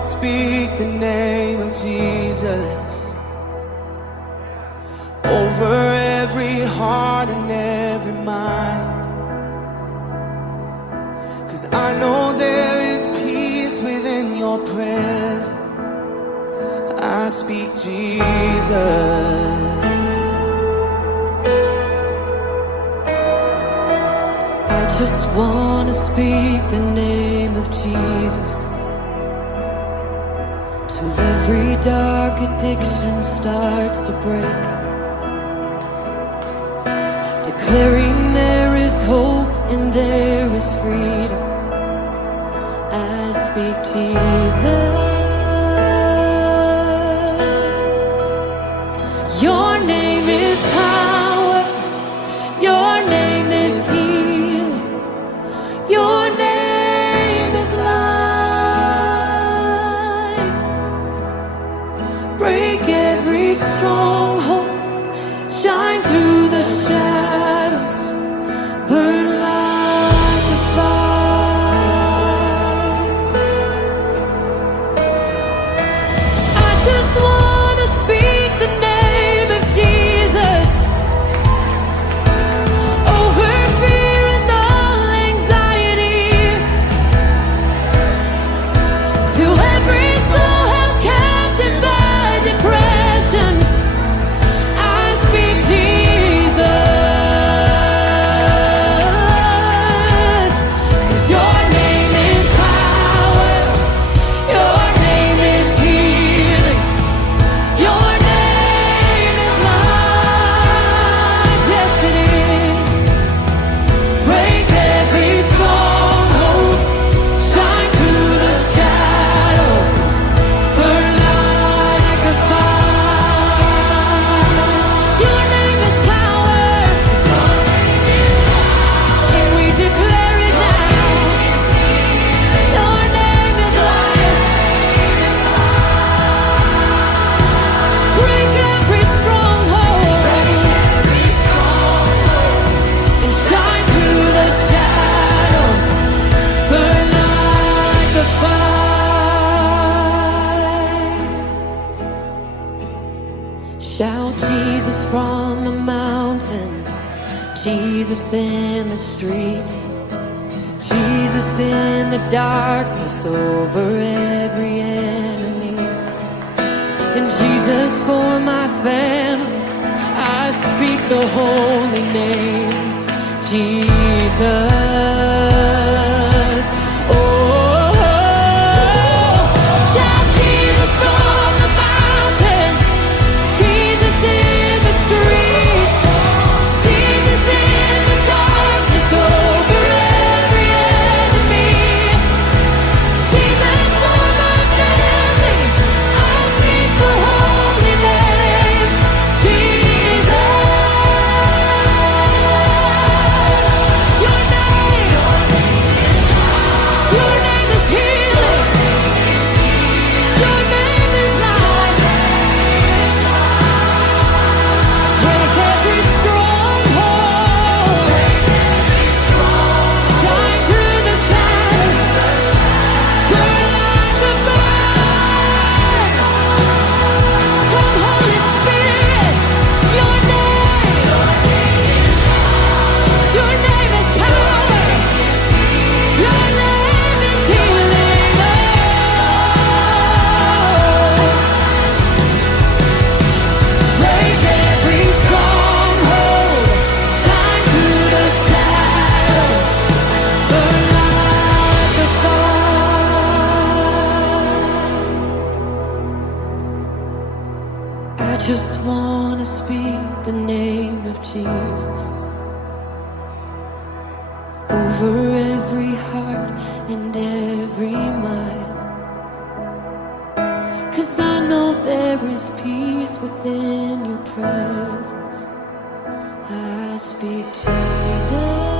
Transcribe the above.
speak the name of Jesus over every heart and every mind. 'Cause I know there is peace within your presence. I speak Jesus. I just wanna speak the name of Jesus till every dark addiction starts to break, declaring there is hope and there is freedom. I speak Jesus. Your name is power, your name is healing, your name is life. Break every stronghold, shine through the shadows, burn like a fire. I just wanna speak the name of Jesus over fear and all anxiety, to every soul held captive by depression. I speak Jesus. 'Cause your name is power, your name is healing, your name is life. Yes, it is. Break every stronghold, shine through the shadows, burn like a fire. Your name is power, and we declare it now. Your name is life. Break every stronghold and shine through the shadows, burn like a fire. Shout Jesus from the mountains, Jesus in the streets, Jesus in the darkness over every enemy, and Jesus for my family. I speak the holy name, Jesus. Oh, shout Jesus from the mountain, Jesus in the streets, Jesus in the darkness over every enemy, Jesus for my family. I speak the holy name, Jesus. Your name is healing, your name is life. Break every stronghold, shine through the shadows, burn like a fire. Come, Holy Spirit, your name is power, your name is healing. Break every stronghold, shine through the shadows, burn like a fire. I just wanna speak the name of Jesus over every heart and every mind. 'Cause I know there is peace within your presence. I speak Jesus.